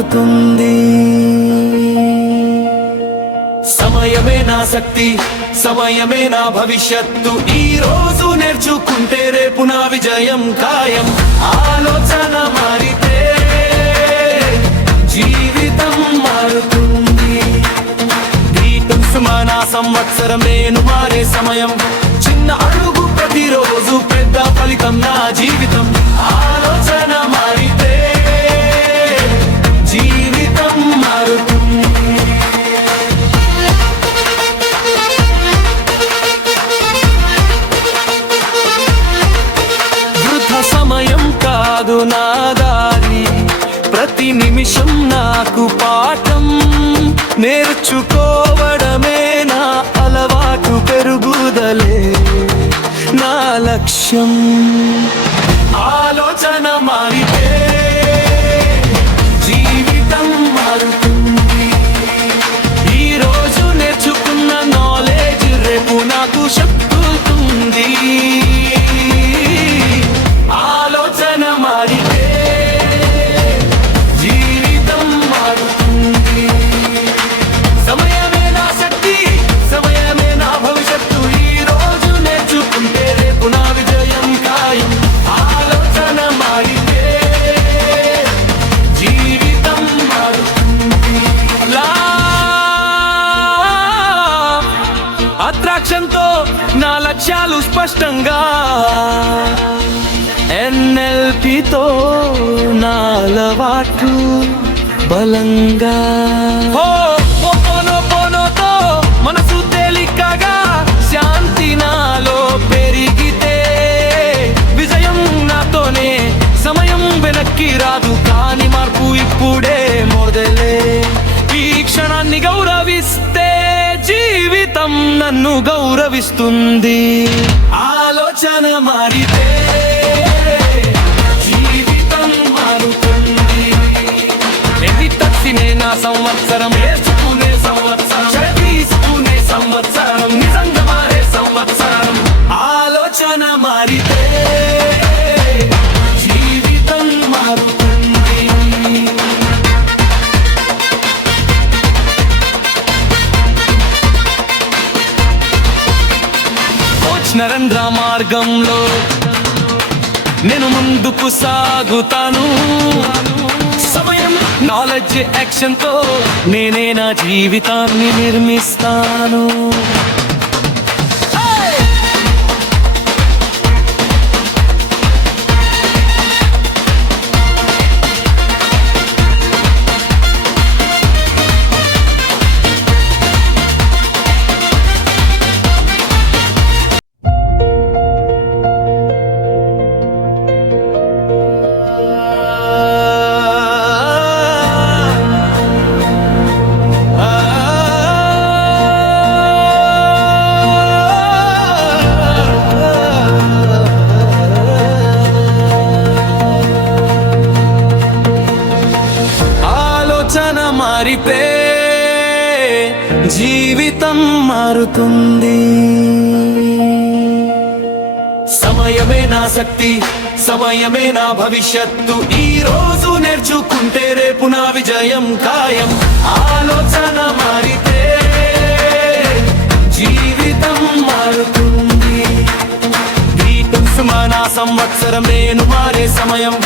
మారుతుంది. సమయమే నా శక్తి, సమయమే నా భవిష్యత్తు. ఈ రోజు నేర్చుకుంటే రేపు నా విజయం ఖాయం. ఆలోచన మారితే జీవితం మారుతుంది. గీతం సుమన సంవత్సరం నేను మారే సమయం. చిన్న అడుగు ప్రతిరోజు పెద్ద ఫలితం నా జీవితం. ఆలోచన మారితే జీవితం మారుతుంది. వృథ సమయం కాదు నా దారి, ప్రతి నిమిషం నాకు పాఠం. నేర్చుకోవడమే నా అలవాటు, పెరుగుదలే నా లక్ష్యం. ఆలోచన మారితే జీవితం మారుతుంది. ఈరోజు నేర్చుకున్న నాలెడ్జ్ రేపు నాకు శక్తుతుంది. ఆలోచన మారితే జీవితం మారుతుంది. సమయమే నా శక్తి, సమయమే నా భవిష్యత్తు. ఈ రోజు నేర్చుకుంటే రేపు నా విజయం ఖాయం. ఆలోచన మారితే జీవితం మారుతుంది. అట్రాక్షన్తో నా లక్ష్యాలు స్పష్టంగా, NLPతో నా అలవాటు బలంగా. పోనోతో మనసు తేలికగా, శాంతి నాలో పెరిగితే విజయం నాతోనే. సమయం వెనక్కి రాదు కానీ మార్పు ఇప్పుడే మొదలే. ఈ క్షణాన్ని గౌరవిస్తే జీవితం నన్ను గౌరవిస్తుంది. ఆలోచన మారితే జీవితం మారుతుంది. నా సంవత్సరం నేర్చుకునే సంవత్సరం, తీసుకునే సంవత్సరం, నిజంగా మారే సంవత్సరం. ఆలోచన మారితే జీవితం మారుతుంది. కోచ్ నరేంద్ర మార్గంలో నేను ముందుకు సాగుతాను. సమయం, నాలెడ్జ్, యాక్షన్తో నేనే నా జీవితాన్ని నిర్మిస్తాను. మారితే జీవితం మారుతుంది. సమయమే నా శక్తి, సమయమే నా భవిష్యత్తు. ఈ రోజు నేర్చుకుంటే రేపు నా విజయం ఖాయం. ఆలోచన మారితే జీవితం మారుతుంది. గీతం సుమన సంవత్సరం నేను మారే సమయం.